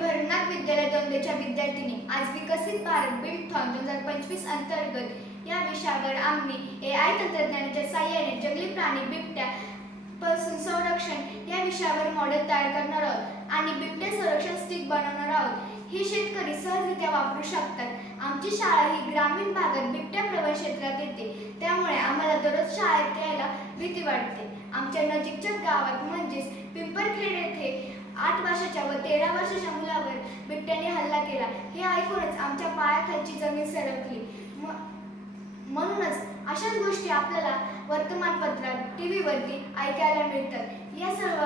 भरनाथ विद्यालय दोंडेच्या विद्यार्थिनी आज विकसित भारत बिल्डथॉन 2025 अंतर्गत या विषयावर आम्ही AI तंत्रज्ञानाच्या साहाय्याने जंगली प्राणी बिबट्या पासून संरक्षण या विषयावर मॉडेल तयार करणार आहोत आणि बिबट्या संरक्षण स्टिक बनवणार आहोत. ही शेतकरी सहजरित्या वापरू शकतात. आमची शाळा ही ग्रामीण भागात बिबट्या प्रवण क्षेत्रात येते, त्यामुळे आम्हाला दररोज शाळेत यायला भीती वाटते. आमच्या नजीकच्या गावात म्हणजेच पिंपरखेड येथे 8 वर्षाच्या व 13 वर्षाच्या मुलावर बिबट्याने हल्ला केला. हे ऐकूनच आमच्या पायाखालची जमीन सरकली. म्हणूनच अशाच गोष्टी आपल्याला वर्तमानपत्रात, टीव्हीवरती ऐकायला मिळतात. या सर्व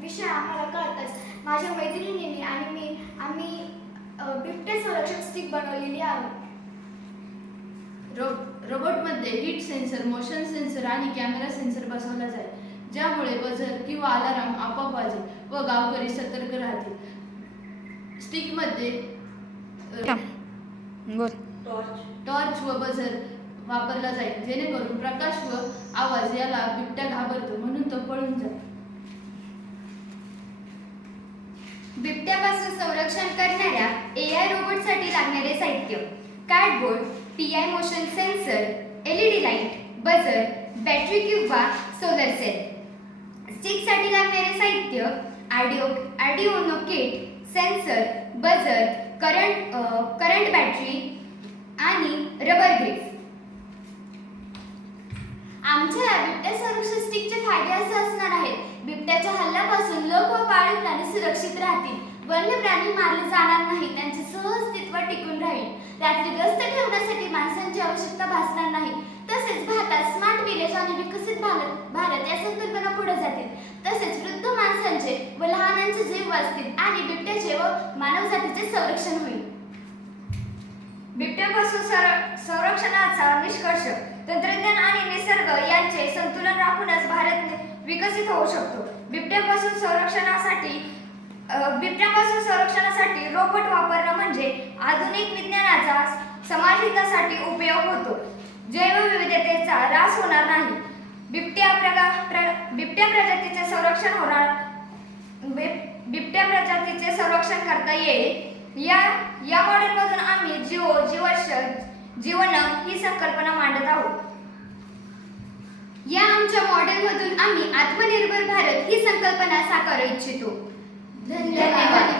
विषय आम्हाला कळताच माझ्या मैत्रिणींनी आणि आम्ही बिबट्या संरक्षण स्टिक बनवलेली आहे. रोबोटमध्ये हीट सेन्सर, मोशन सेन्सर आणि कॅमेरा सेन्सर बसवला जाईल, ज्यामुळे बझर किंवा अलार्म आपोआप वाजेल व गावकरी सतर्क राहतील. स्टिकमध्ये टॉर्च व बझर वापरला जाईल, जेणेकरून प्रकाश व आवाज याला बिबट्या घाबरतो, म्हणून तो पळून जातो. बिबट्यापासून संरक्षण करणाऱ्या AI रोबोटसाठी लागणारे साहित्य: cardboard, PI motion sensor, LED light, buzzer, battery किंवा सोलर सेल. स्टिकसाठी लागणारे साहित्य: Arduino kit, sensor, buzzer, current battery आणि रबर ग्रिप्स. आमच्या बिबट्या संरक्षण स्टिकचे फायदे असे असणार आहेत: बिबट्याच्या हल्ल्यापासून लोक व पाळीव प्राणी सुरक्षित राहतील. वन्य प्राणी मारले जाणार नाही, त्यांचे सहअस्तित्व टिकून राहील. रात्री गस्त ठेवण्यासाठी माणसांची आवश्यकता भासणार नाही. तसेच भारतात स्मार्ट विलेज आणि विकसित भारत या संकल्पना पुढे जातील. तसेच वृद्ध माणसांचे व लहानांचे जीव वाचतील आणि बिबट्याचे व मानवजातीचे संरक्षण होईल. बिबट्यापासून संरक्षणाचा निष्कर्ष: तंत्रज्ञान आणि निसर्ग यांचे संतुलन राखूनच भारत विकसित होऊ शकतो. बिबट्यापासून संरक्षणासाठी रोबोट वापरणं म्हणजे आधुनिक विज्ञानाचा समाजहितासाठी उपयोग होतो. जैवविविधतेचा ऱ्हास होणार नाही. बिबट्या प्रजातीचे संरक्षण करता येईल. या मॉडेलमधून आम्ही जीवनम ही संकल्पना मांडत आहोत. या आमच्या मॉडेलमधून आम्ही आत्मनिर्भर भारत ही संकल्पना साकारू इच्छितो. धन्यवाद.